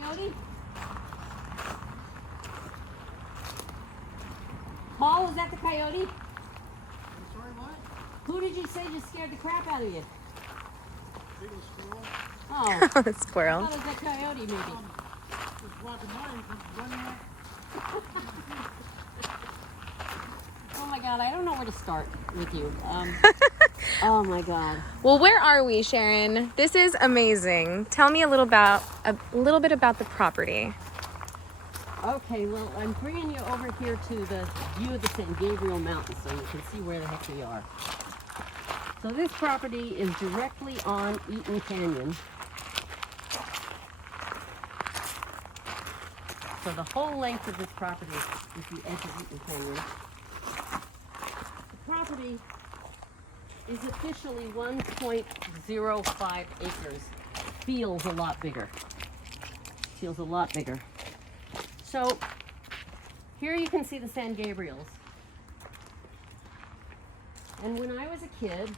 coyote? Paul, is that the coyote? I'm sorry, what? Who did you say just scared the crap out of you? Big old squirrel. Oh, The squirrel. I thought it was that coyote maybe. Just walking by and running up. Oh my God, I don't know where to start with you. Oh my God. Well, where are we, Sharon? This is amazing. Tell me a little bit about the property. Okay, well, I'm bringing you over here to the view of the San Gabriel Mountains so you can see where the heck we are. So this property is directly on Eaton Canyon. So the whole length of this property is the edge of Eaton Canyon. The property is officially 1.05 acres. Feels a lot bigger. Feels a lot bigger. So here you can see the San Gabriels. And when I was a kid,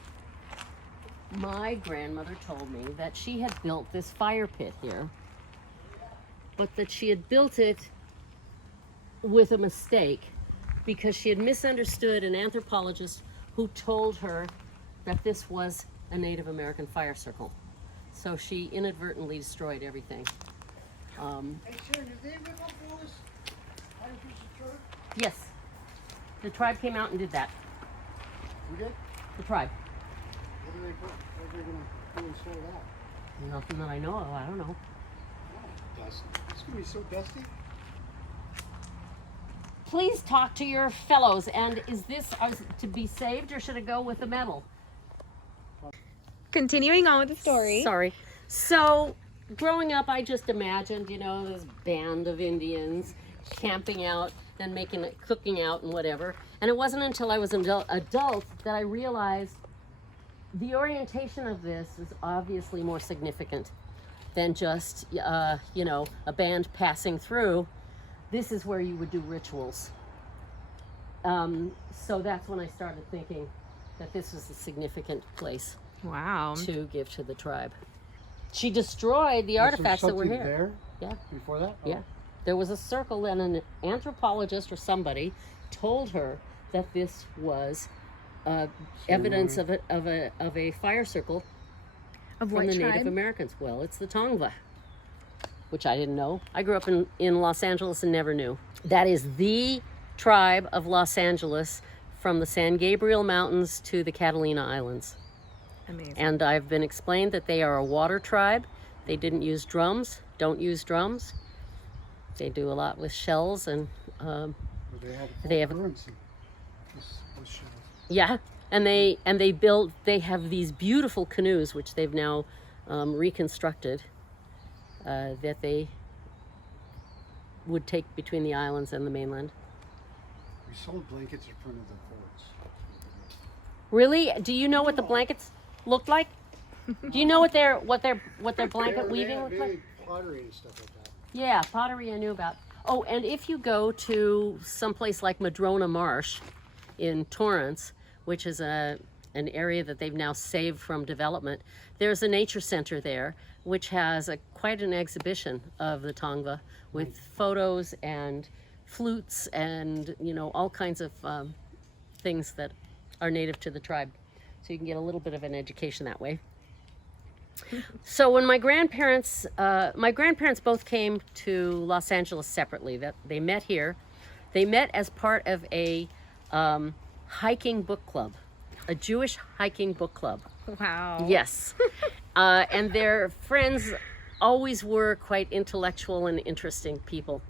my grandmother told me that she had built this fire pit here, but that she had built it with a mistake because she had misunderstood an anthropologist who told her that this was a Native American fire circle. So she inadvertently destroyed everything. Hey, Sharon, did they rip up all this artificial turf? Yes, the tribe came out and did that. Who did? The tribe. What are they going to do instead of that? Nothing that I know of, I don't know. Oh, dust. It's going to be so dusty. Please talk to your fellows, and is this to be saved or should it go with the metal? Continuing on with the story. Sorry. So, growing up, I just imagined, you know, this band of Indians camping out and cooking out and whatever. And it wasn't until I was an adult that I realized the orientation of this is obviously more significant than just, you know, a band passing through. This is where you would do rituals. So that's when I started thinking that this was a significant place Wow. to give to the tribe. She destroyed the artifacts that were here. There Yeah, before that? Oh. yeah. There was a circle, and an anthropologist or somebody told her that this was evidence of a fire circle Of from what the tribe? Native Americans. Well, it's the Tongva, which I didn't know. I grew up in Los Angeles and never knew. That is the tribe of Los Angeles from the San Gabriel Mountains to the Catalina Islands. Amazing. And I've been explained that they are a water tribe. They didn't use drums, don't use drums. They do a lot with shells and But They have- currency. This shells. yeah, and they have these beautiful canoes which they've now reconstructed that they would take between the islands and the mainland. We sold blankets in front of the forts. Really? Do you know what the blankets looked like? Do you know what their blanket weaving looked like? Pottery and stuff like that. Yeah, pottery I knew about. Oh, and if you go to someplace like Madrona Marsh in Torrance, which is an area that they've now saved from development, there's a nature center there which has quite an exhibition of the Tongva with photos and flutes and, you know, all kinds of things that are native to the tribe. So you can get a little bit of an education that way. So when my grandparents both came to Los Angeles separately. That they met here. They met as part of a hiking book club, a Jewish hiking book club. Wow. Yes. And their friends always were quite intellectual and interesting people.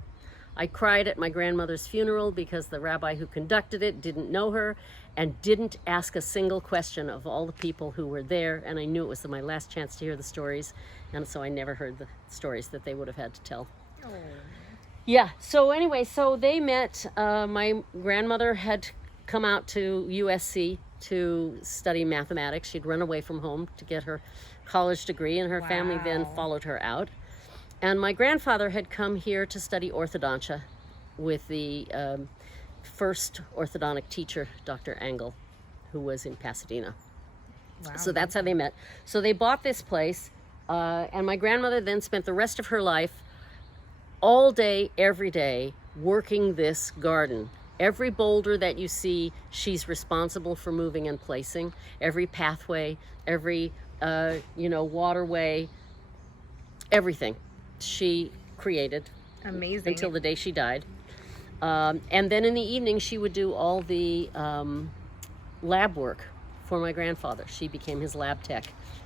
I cried at my grandmother's funeral because the rabbi who conducted it didn't know her and didn't ask a single question of all the people who were there, and I knew it was my last chance to hear the stories, and so I never heard the stories that they would have had to tell. Oh. Yeah, so anyway, so they met. My grandmother had come out to USC to study mathematics. She'd run away from home to get her college degree, and her family then Wow. followed her out. And my grandfather had come here to study orthodontia with the first orthodontic teacher, Dr. Engel, who was in Pasadena. Wow. So that's how they met. So they bought this place, and my grandmother then spent the rest of her life all day, every day, working this garden. Every boulder that you see, she's responsible for moving and placing. Every pathway, every waterway, everything she created. Amazing. Until the day she died. And then in the evening, she would do all the lab work for my grandfather. She became his lab tech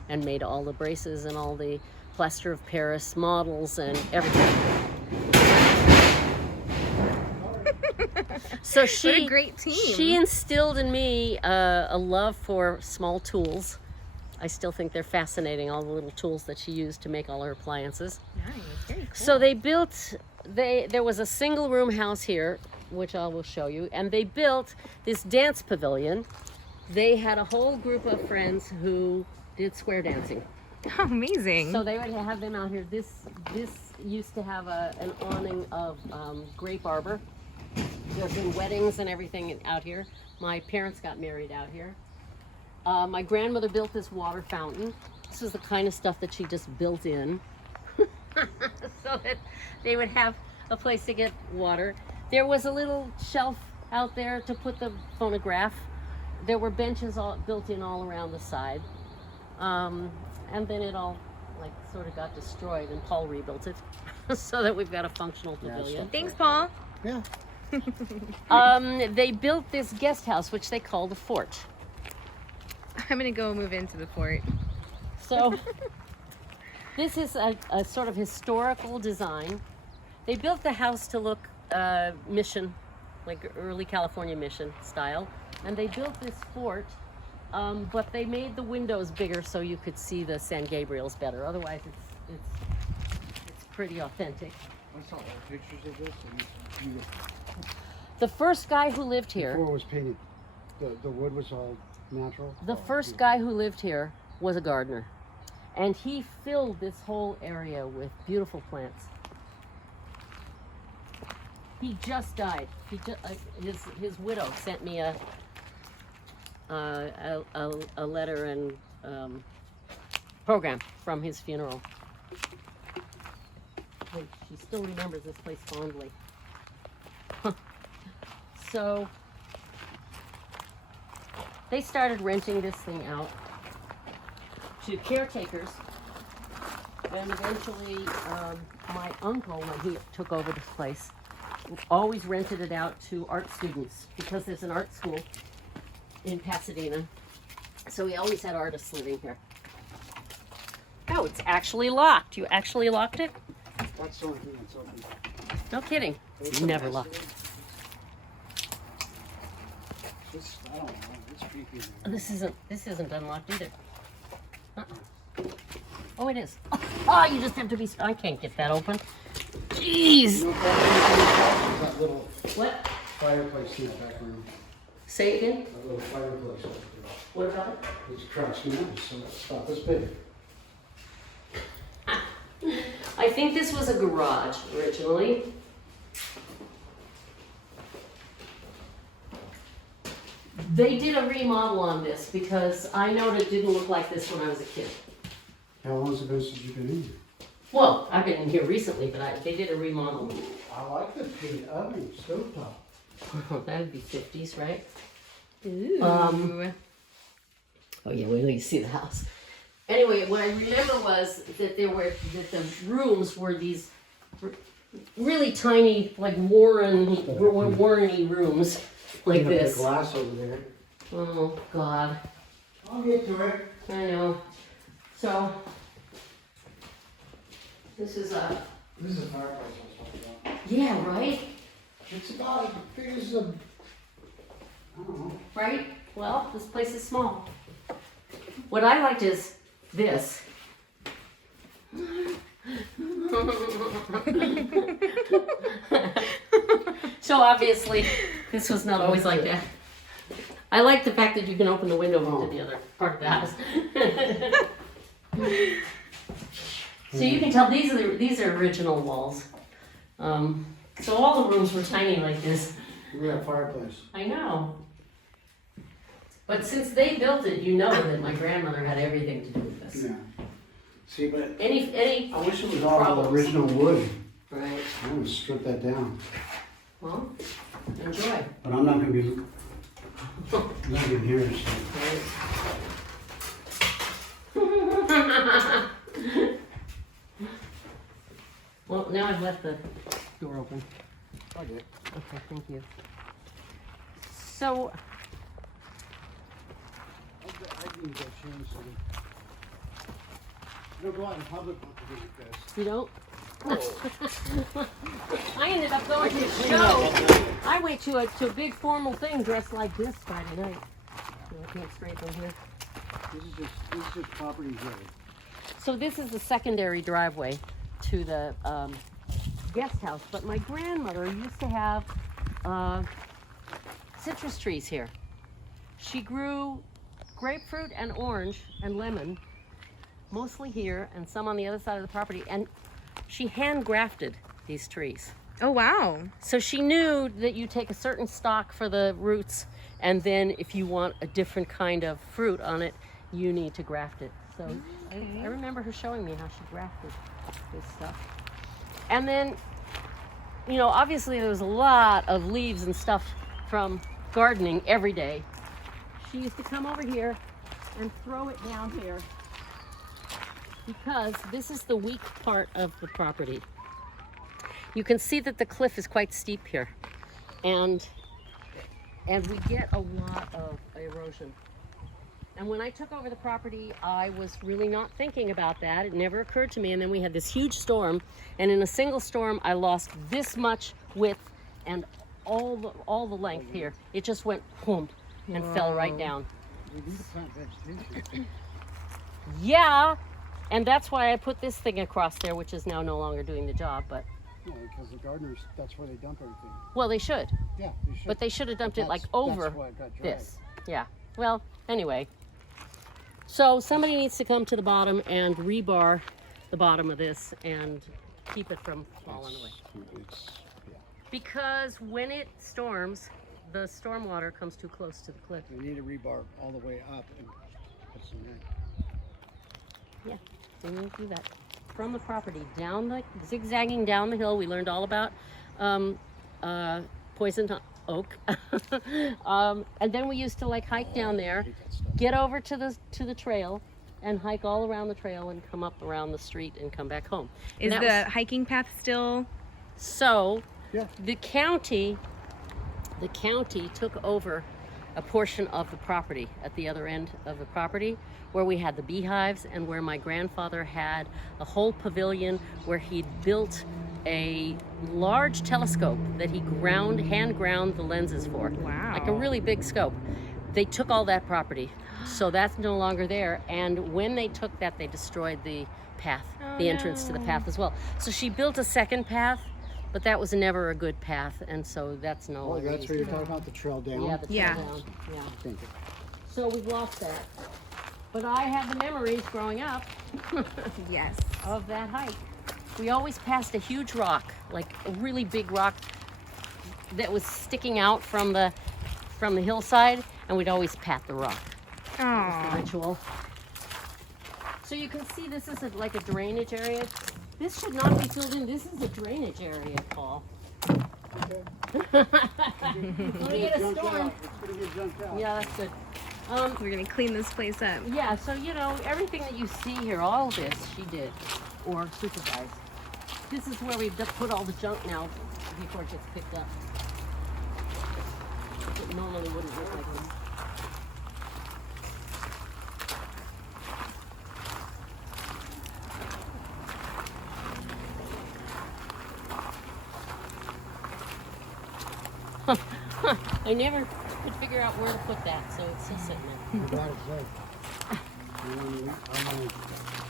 and made all the braces and all the plaster of Paris models and everything. So What a great team. She instilled in me a love for small tools. I still think they're fascinating, all the little tools that she used to make all her appliances. Nice, very cool. So there was a single room house here, which I will show you, and they built this dance pavilion. They had a whole group of friends who did square dancing. Oh, amazing. So they would have them out here. This used to have an awning of grape arbor. There's been weddings and everything out here. My parents got married out here. My grandmother built this water fountain. This was the kind of stuff that she just built in so that they would have a place to get water. There was a little shelf out there to put the phonograph. There were benches all built in all around the side. And then it all sort of got destroyed, and Paul rebuilt it so that we've got a functional pavilion. Thanks, Paul. Yeah. They built this guest house, which they call the fort. I'm gonna go move into the fort. So this is a sort of historical design. They built the house to look mission, like early California mission style. And they built this fort, but they made the windows bigger so you could see the San Gabriels better. Otherwise, it's pretty authentic. I saw all the pictures of this. And it's beautiful. The first guy who lived here, Before it was painted, the wood was all natural. the first guy who lived here was a gardener. And he filled this whole area with beautiful plants. He just died. His widow sent me a letter and program from his funeral. She still remembers this place fondly. So they started renting this thing out to caretakers, and eventually my uncle, when he took over this place, always rented it out to art students because there's an art school in Pasadena. So we always had artists living here. Oh, it's actually locked. You actually locked it? That's the only thing that's open. No kidding. It's Never a locked. mess. I don't know. It's creepy. This isn't unlocked either. Oh, it is. Oh, you just have to be. I can't get that open. Jeez. You know what that little What? fireplace in the back room. Say it again. That little fireplace. What about it? It's crouched in, so it's about this big. I think this was a garage originally. They did a remodel on this because I know it didn't look like this when I was a kid. How long has it been since you've been in here? Well, I've been in here recently, but they did a remodel. I like the paint oven, stovetop. That would be 50s, right? Ooh. Oh yeah, wait till you see the house. Anyway, what I remember was that the rooms were these really tiny, like Warren-y rooms, like You got this. the glass over there. Oh God, I'll get to it. I know. So this is a This is a fireplace I was talking about. yeah, right, It's about as big as a, I don't know. right. Well, this place is small. What I liked is this. So obviously, this was not always like that. I like the fact that you can open the window into the other part of the house. So you can tell these are original walls. So all the rooms were tiny like this. We got a fireplace. I know. But since they built it, you know that my grandmother had everything to do with this. Yeah. See, but Any I wish it was all problems? original wood. Right. I'm gonna strip that down. Well, enjoy. But I'm not gonna be living here, so. Well, now I've left the door open. Okay. Okay, thank you. So, I need that change, so. You don't go out in public with this. you don't? I ended up going to a show. I went to a big formal thing dressed like this Friday night. No, I can't straighten here. This is just property here. So this is the secondary driveway to the guest house. But my grandmother used to have citrus trees here. She grew grapefruit and orange and lemon, mostly here and some on the other side of the property. And she hand grafted these trees. Oh, wow. So she knew that you take a certain stock for the roots, and then if you want a different kind of fruit on it, you need to graft it. So I remember her showing me how she grafted this stuff. And then, you know, obviously there was a lot of leaves and stuff from gardening every day. She used to come over here and throw it down here because this is the weak part of the property. You can see that the cliff is quite steep here, and we get a lot of erosion. And when I took over the property, I was really not thinking about that. It never occurred to me. And then we had this huge storm, and in a single storm, I lost this much width and all the length here. It just went boom and fell right down. We need to plant vegetation. Yeah, and that's why I put this thing across there, which is now no longer doing the job. But No, because the gardeners, that's where they dump everything. well, they should, Yeah, they should. but they should have dumped it like over That's why it got dry. this. Yeah. Well, anyway. So somebody needs to come to the bottom and rebar the bottom of this and keep it from falling away. Yeah. Because when it storms, the storm water comes too close to the cliff. We need a rebar all the way up and put some in. Yeah, we need to do that. From the property, down the, zigzagging down the hill, we learned all about poison oak. And then we used to like hike down there, get over to the trail, and hike all around the trail and come up around the street and come back home. Is And the that was- hiking path still? so Yeah. the county took over a portion of the property at the other end of the property where we had the beehives and where my grandfather had a whole pavilion where he'd built a large telescope that he hand ground the lenses for. Wow. Like a really big scope. They took all that property, so that's no longer there. And when they took that, they destroyed the path, the entrance to the path as well. So she built a second path, but that was never a good path, and so that's no Oh, longer that's used. what you're talking about, the trail down? Yeah, the trail Yeah. down. Yeah. Thank you. So we've lost that. But I have the memories growing up Yes. of that hike. We always passed a huge rock, like a really big rock that was sticking out from the hillside, and we'd always pat the rock. The Oh. ritual. So you can see this is like a drainage area. This should not be filled in. This is a drainage area, Paul. Okay. When we get a Junked storm. out. It's gonna get junked out. Yeah, that's good. We're gonna clean this place up. Yeah, so you know, everything that you see here, all of this she did or supervised. This is where we've just put all the junk now before it gets picked up. It normally wouldn't look like this. I never could figure out where to put that, so it's still sitting there. You got it, Zach. I'm gonna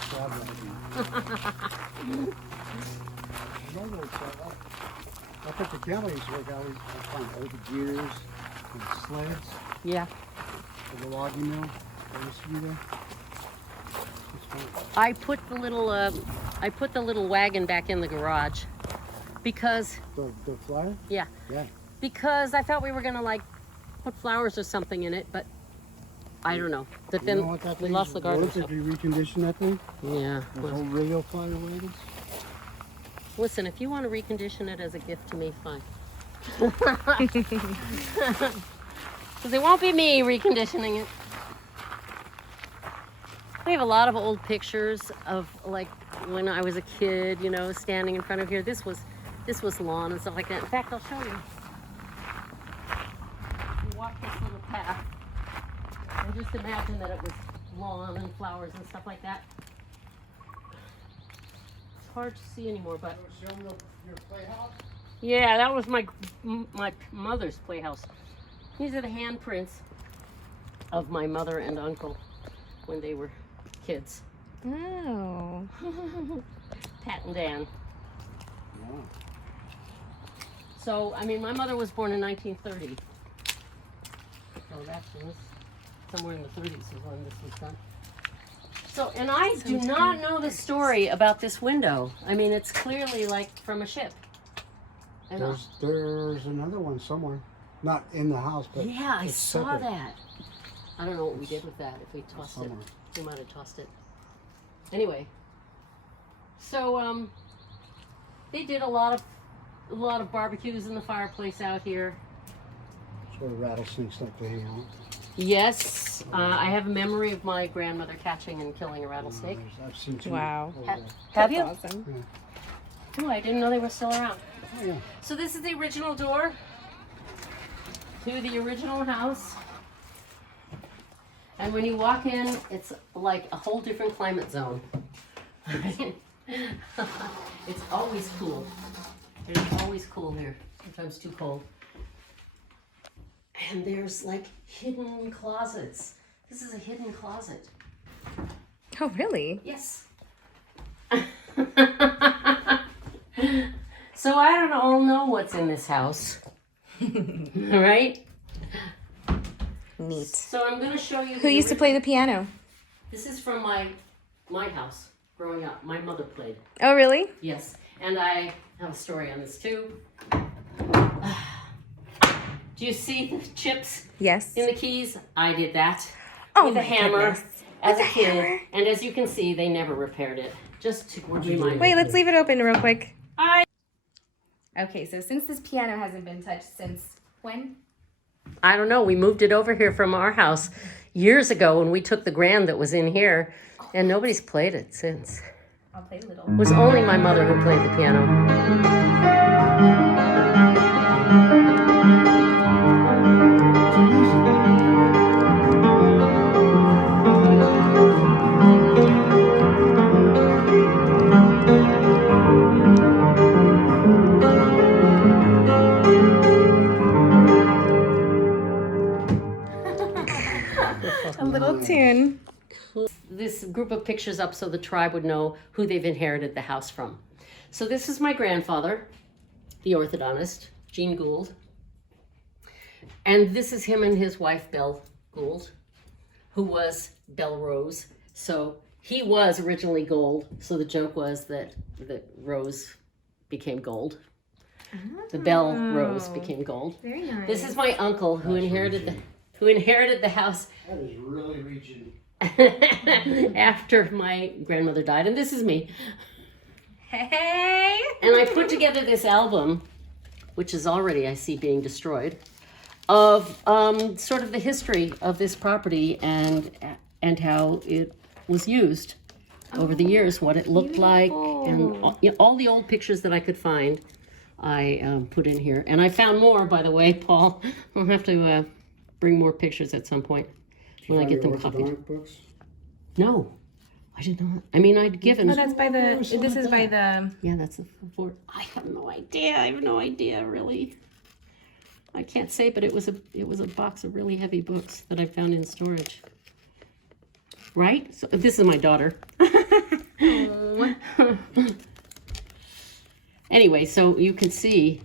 grab that again. I put the camera used to work out. I find old gears and sleds Yeah. for the logging mill. I used to be there. It's fun. I put the little wagon back in the garage because The flyer? yeah, Yeah. because I thought we were gonna like put flowers or something in it, but I don't know. But You then know what that we thing's lost the garden worth stuff. if you recondition that thing? Yeah. The well, whole radio flyer ladies? Listen, if you want to recondition it as a gift to me, fine. Because it won't be me reconditioning it. We have a lot of old pictures of like when I was a kid, you know, standing in front of here. This was lawn and stuff like that. In fact, I'll show you. You walk this little path and just imagine that it was lawn and flowers and stuff like that. It's hard to see anymore, but Show them your playhouse? yeah, that was my mother's playhouse. These are the handprints of my mother and uncle when they were kids. Oh. Pat and Dan. Wow. So, I mean, my mother was born in 1930. So that's when somewhere in the 30s is when this was done. So, and I do not know the story about this window. I mean, it's clearly like from a ship. And There's another one somewhere. Not in the house, but yeah, I it's saw separate. that. I don't know what we did with that, if we tossed it. Somewhere. We might have tossed it. Anyway, so they did a lot of barbecues in the fireplace out here. That's where rattlesnakes like to hang out. Yes, I have a memory of my grandmother catching and killing a rattlesnake. I've seen two. Wow. over there. Have you? That's awesome. Oh, I didn't know they were still around. Oh, yeah. So this is the original door to the original house. And when you walk in, it's like a whole different climate zone. It's always cool. It's always cool here. Sometimes too cold. And there's like hidden closets. This is a hidden closet. Oh, really? Yes. So I don't all know what's in this house. Right? Neat. So I'm going to show you. Who used to play the piano? This is from my house growing up. My mother played. Oh, really? Yes. And I have a story on this too. Do you see the chips Yes. in the keys? I did that Oh, with a my hammer goodness. as With a a kid. hammer? And as you can see, they never repaired it. Just to What'd you do? remind Wait, you. let's leave it open real quick. I Okay, so since this piano hasn't been touched since when? I don't know. We moved it over here from our house years ago when we took the grand that was in here, and nobody's played it since. I'll play a little. It was only my mother who played the piano. A little tune. This group of pictures up so the tribe would know who they've inherited the house from. So this is my grandfather, the orthodontist, Gene Gould. And this is him and his wife, Belle Gould, who was Belle Rose. So he was originally gold. So the joke was that Rose became gold. The Belle Rose became gold. Very nice. This is my uncle who inherited the house That is really reaching. after my grandmother died, and this is me. Hey! And I put together this album, which is already, I see, being destroyed, of sort of the history of this property and how it was used over the years, what it looked like, and all the old pictures that I could find, I put in here. And I found more, by the way, Paul. I'll have to bring more pictures at some point when I get them copied. Orthodontic books? No, I did not. I mean, I'd given. No, that's by the. This is by the. Yeah, that's the fort. I have no idea, really. I can't say, but it was a box of really heavy books that I found in storage. Right? So this is my daughter. Anyway, so you can see,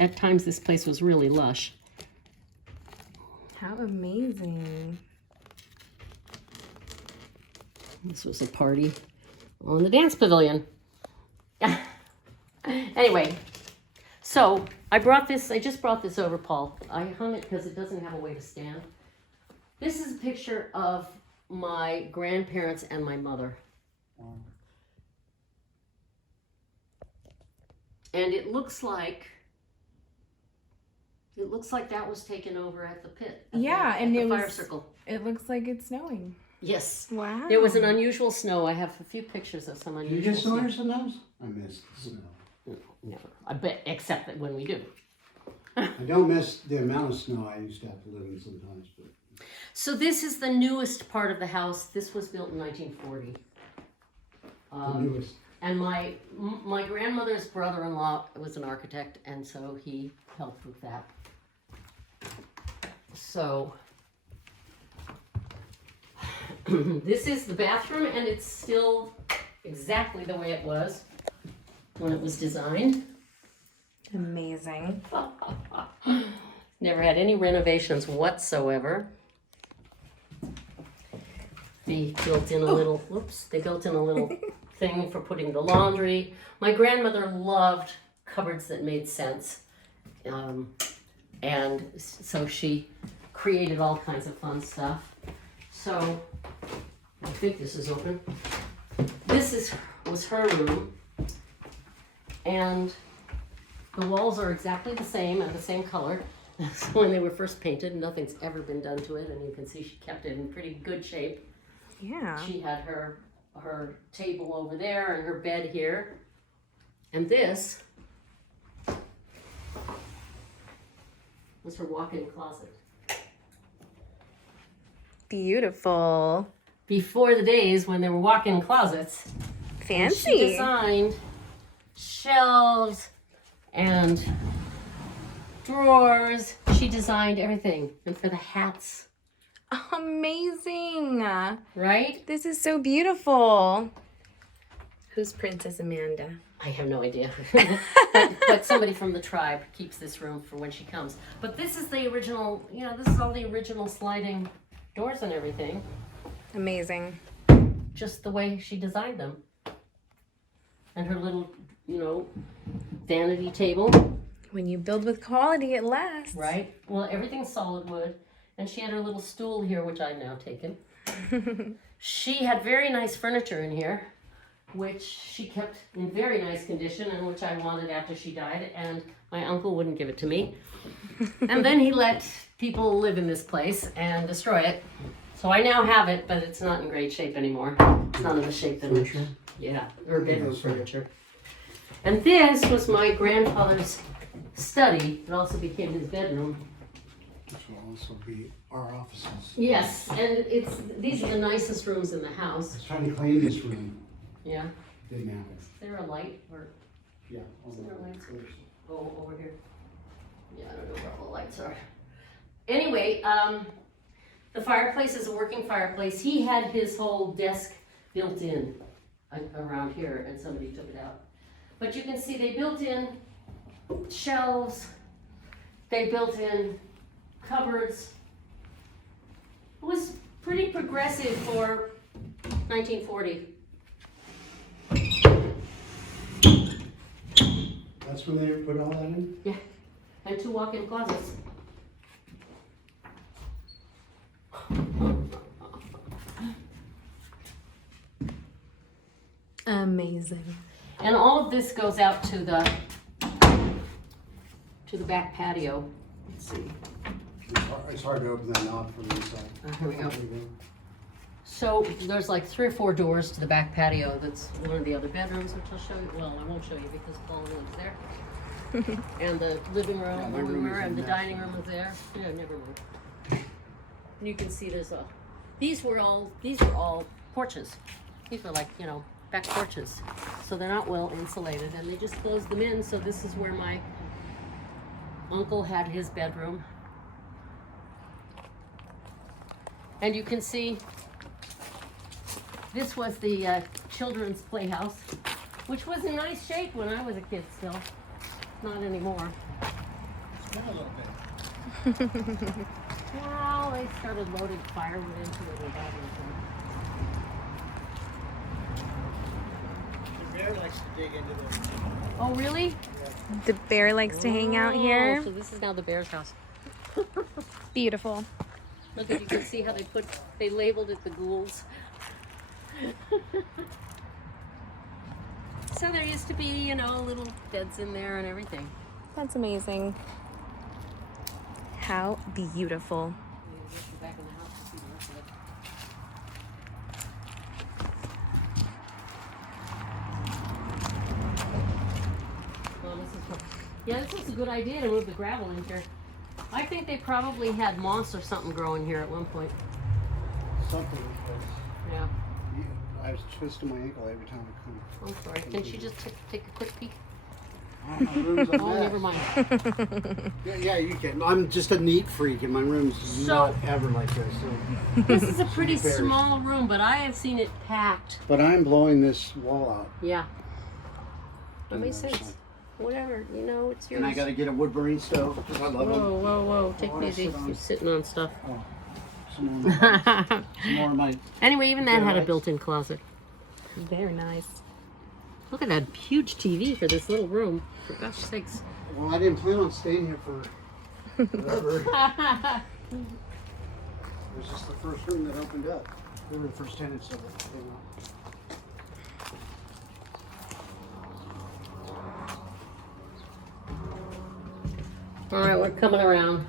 at times this place was really lush. How amazing! This was a party on the dance pavilion. Anyway, so I just brought this over, Paul. I hung it because it doesn't have a way to stand. This is a picture of my grandparents and my mother. And it looks like that was taken over at the pit. Yeah, at and the it fire was- circle. It looks like it's snowing. Yes. Wow. There was an unusual snow. I have a few pictures of some Did you unusual get snow. snow sometimes? I miss the snow. Never. I bet, except that when we do. I don't miss the amount of snow I used to have to live in sometimes, but So this is the newest part of the house. This was built in 1940. the newest. And my grandmother's brother-in-law was an architect, and so he helped with that. So this is the bathroom, and it's still exactly the way it was when it was designed. Amazing. Never had any renovations whatsoever. They built in a little, whoops, they built in a little thing for putting the laundry. My grandmother loved cupboards that made sense. And so she created all kinds of fun stuff. So, I think this is open. This was her room. And the walls are exactly the same and the same color as when they were first painted. Nothing's ever been done to it, and you can see she kept it in pretty good shape. Yeah. She had her table over there and her bed here. And this was her walk-in closet. Beautiful. Before the days when there were walk-in closets, she Fancy. designed shelves and drawers. She designed everything. And for the hats, Amazing. right? This is so beautiful. Who's Princess Amanda? I have no idea. but somebody from the tribe keeps this room for when she comes. But this is the original, this is all the original sliding doors and everything. Amazing. Just the way she designed them. And her little, vanity table, When you build with quality, it lasts. right? Well, everything's solid wood. And she had her little stool here, which I've now taken. She had very nice furniture in here, which she kept in very nice condition and which I wanted after she died, and my uncle wouldn't give it to me. And then he let people live in this place and destroy it. So I now have it, but it's not in great shape anymore. It's not in the shape that Furniture? her bedroom Yes, sir. furniture. And this was my grandfather's study. It also became his bedroom. This will also be our offices. Yes, and these are the nicest rooms in the I house. was trying to clean this room. Yeah. Didn't happen. Is there a light or Yeah. Is there lights? over here? Yeah, I don't know where all the lights are. Anyway, the fireplace is a working fireplace. He had his whole desk built in around here, and somebody took it out. But you can see they built in shelves. They built in cupboards. It was pretty progressive for 1940. That's when they put all that in? Yeah, and 2 walk-in closets. Amazing. And all of this goes out to the back patio. Let's see. It's hard to open that knob from the inside. Here we go. So there's like 3 or 4 doors to the back patio. That's one of the other bedrooms, which I'll show you. Well, I won't show you because Paul lives there. And the living room, Yeah, my room is a and the mess. dining room is there. Yeah, never mind. And you can see there's these were all porches. These were like, back porches. So they're not well insulated, and they just closed them in. So this is where my uncle had his bedroom. And you can see this was the children's playhouse, which was in nice shape when I was a kid still. Not anymore. It's been a little bit. Well, they started loading firewood into it and that The bear likes to dig into the. Oh, really? The bear likes to hang out here. So this is now the bear's house. Beautiful. Look, you can see how they labeled it the ghouls. So there used to be, you know, little beds in there and everything. That's amazing. How beautiful. Back in the house to see the rest of it. Well, this is a good idea to move the gravel in here. I think they probably had moss or something growing here at one point. Something because Yeah. I was twisting my ankle every time I come. I'm sorry. Can she just take a quick peek? Oh, my room's a Oh, mess. never mind. Yeah, you can. I'm just a neat freak, and my room's not ever like this. So. This is a pretty Repairs. small room, but I have seen it packed. But I'm blowing this wall out. Yeah. That on the makes other sense. side. Whatever, you know, it's yours. And I got to get a wood burning stove because I love them. Whoa. Take wanna it easy. sit on- You're sitting on stuff. Oh, some more of my. Anyway, even that had a lights. built-in closet. Very nice. Look at that huge TV for this little room. For gosh sakes. Well, I didn't plan on staying here for forever. It was just the first room that opened up. They were the first tenants of it. You know. All right, we're coming around.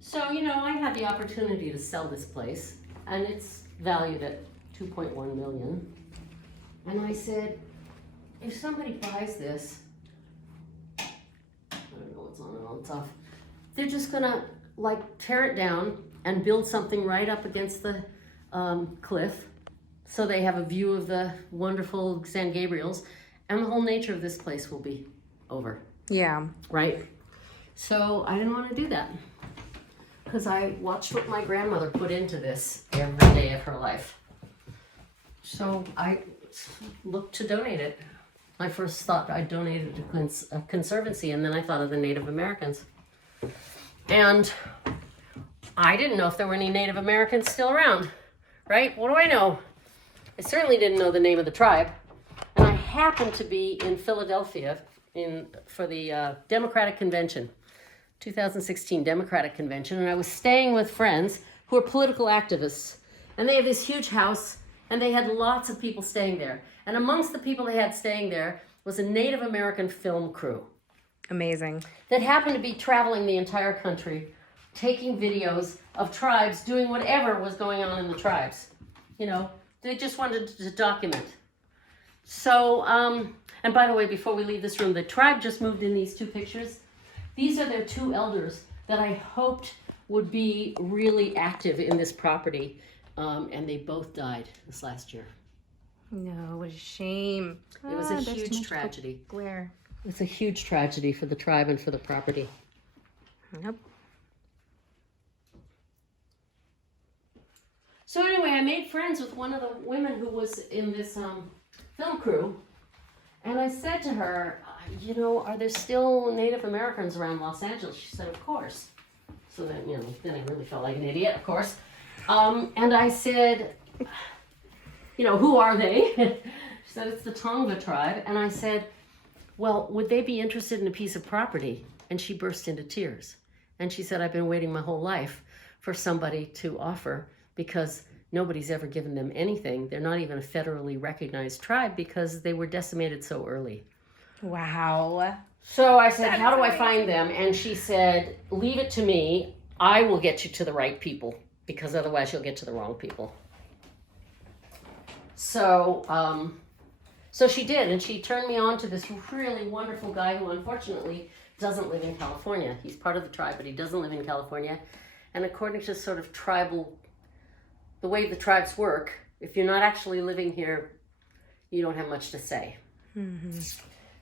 So, you know, I had the opportunity to sell this place, and it's valued at $2.1 million. And I said, if somebody buys this, I don't know what's on and what's off, they're just gonna like tear it down and build something right up against the cliff, so they have a view of the wonderful San Gabriels, and the whole nature of this place will be over, Yeah. right? So I didn't want to do that, because I watched what my grandmother put into this every day of her life. So I looked to donate it. I first thought I'd donate it to a conservancy, and then I thought of the Native Americans. And I didn't know if there were any Native Americans still around, right? What do I know? I certainly didn't know the name of the tribe. And I happened to be in Philadelphia for the Democratic Convention, 2016 Democratic Convention, and I was staying with friends who are political activists. And they have this huge house, and they had lots of people staying there. And amongst the people they had staying there was a Native American film crew Amazing. that happened to be traveling the entire country, taking videos of tribes doing whatever was going on in the tribes. You know, they just wanted to document. So, and by the way, before we leave this room, the tribe just moved in these two pictures. These are their two elders that I hoped would be really active in this property, and they both died this last year. No, what a shame. It was a there's too huge much tragedy. Glare. It's a huge tragedy for the tribe and for the property. Nope. So anyway, I made friends with one of the women who was in this film crew, and I said to her, you know, are there still Native Americans around Los Angeles? She said, of course. So then, you know, then I really felt like an idiot, of course. And I said, you know, who are they? She said, it's the Tongva tribe. And I said, well, would they be interested in a piece of property? And she burst into tears. And she said, I've been waiting my whole life for somebody to offer, because nobody's ever given them anything. They're not even a federally recognized tribe because they were decimated so early. Wow. So I said, That how is do I amazing. find them? And she said, leave it to me. I will get you to the right people, because otherwise you'll get to the wrong people. So, so she did, and she turned me on to this really wonderful guy who unfortunately doesn't live in California. He's part of the tribe, but he doesn't live in California. And according to sort of tribal, the way the tribes work, if you're not actually living here, you don't have much to say. Mm-hmm.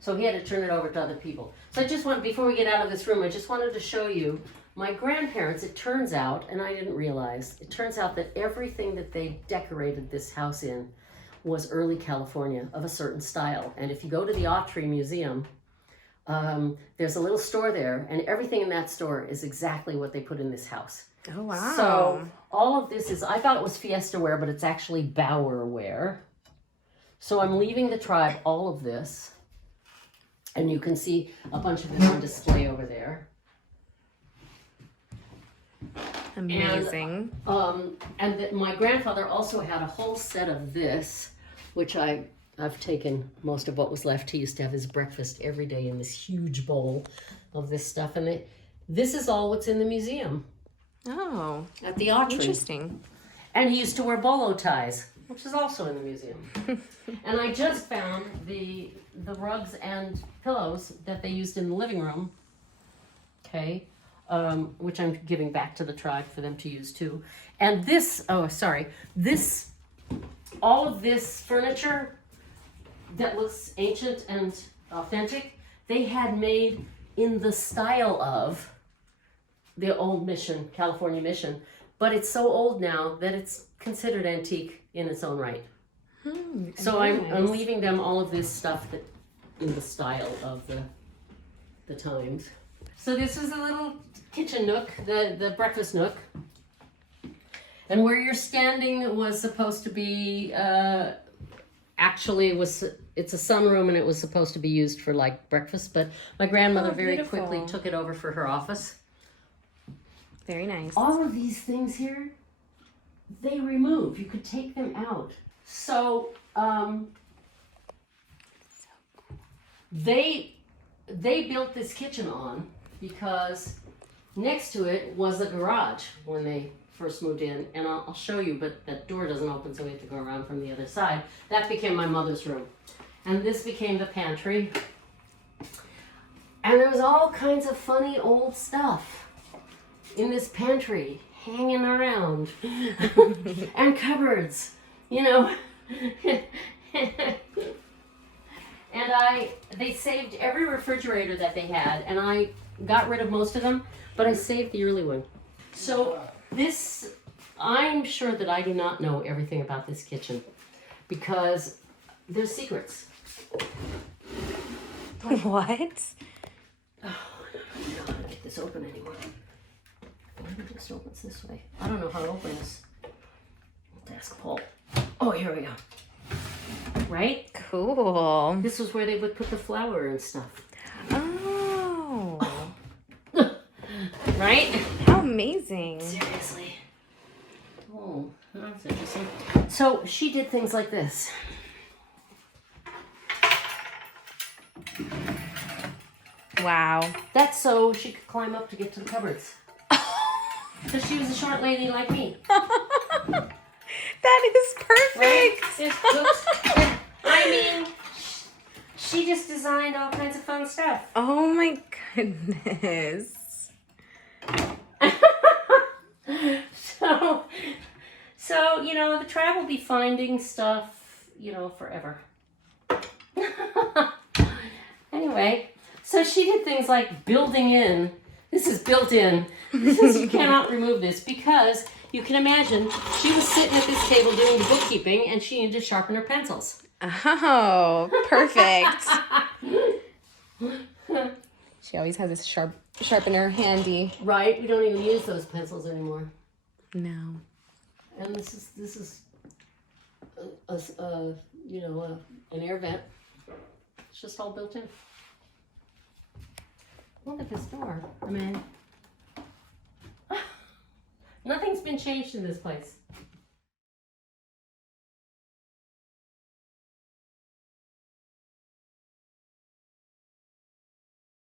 So he had to turn it over to other people. So I just want, before we get out of this room, I just wanted to show you my grandparents. It turns out, and I didn't realize, it turns out that everything that they decorated this house in was early California of a certain style. And if you go to the Autry Museum, there's a little store there, and everything in that store is exactly what they put in this house. Oh, wow. So all of this is, I thought it was Fiesta ware, but it's actually Bauer ware. So I'm leaving the tribe all of this, and you can see a bunch of it on display over there. Amazing. And that my grandfather also had a whole set of this, which I've taken most of what was left. He used to have his breakfast every day in this huge bowl of this stuff. And this is all what's in the museum Oh, at the Autry. interesting. And he used to wear bolo ties, which is also in the museum. And I just found the rugs and pillows that they used in the living room, okay, which I'm giving back to the tribe for them to use too. And this, all of this furniture that looks ancient and authentic, they had made in the style of the old mission, California mission, but it's so old now that it's considered antique in its own right. So I'm leaving them all of this stuff that in the style of the times. So this is a little kitchen nook, the breakfast nook. And where you're standing was supposed to be, it's a sunroom and it was supposed to be used for like breakfast, but my grandmother very quickly took it over for her office. Very nice. All of these things here, they remove. You could take them out. So they built this kitchen on because next to it was a garage when they first moved in, and I'll show you, but that door doesn't open, so we have to go around from the other side. That became my mother's room, and this became the pantry. And there was all kinds of funny old stuff in this pantry hanging around and cupboards, you know. And they saved every refrigerator that they had, and I got rid of most of them, but I saved the early one. So this, I'm sure that I do not know everything about this kitchen because there's secrets. What? Oh, I don't know how to get this open anymore. Maybe it just opens this way. I don't know how to open this. Let's ask Paul. Oh, here we go. Right? Cool. This was where they would put the flour and stuff. Oh. Right? How amazing. Seriously. Oh, that's interesting. So she did things like this. Wow. That's so she could climb up to get to the cupboards. Because she was a short lady like me. That is perfect. Right? There's books. I mean, she just designed all kinds of fun stuff. Oh my goodness. So, you know, the tribe will be finding stuff, you know, forever. Anyway, so she did things like building in. This is built in. You cannot remove this because you can imagine she was sitting at this table doing the bookkeeping and she needed to sharpen her pencils. Oh, perfect. She always has a sharpener handy. Right? We don't even use those pencils anymore. No. And this is an air vent. It's just all built in. Look at this door. I mean, nothing's been changed in this place.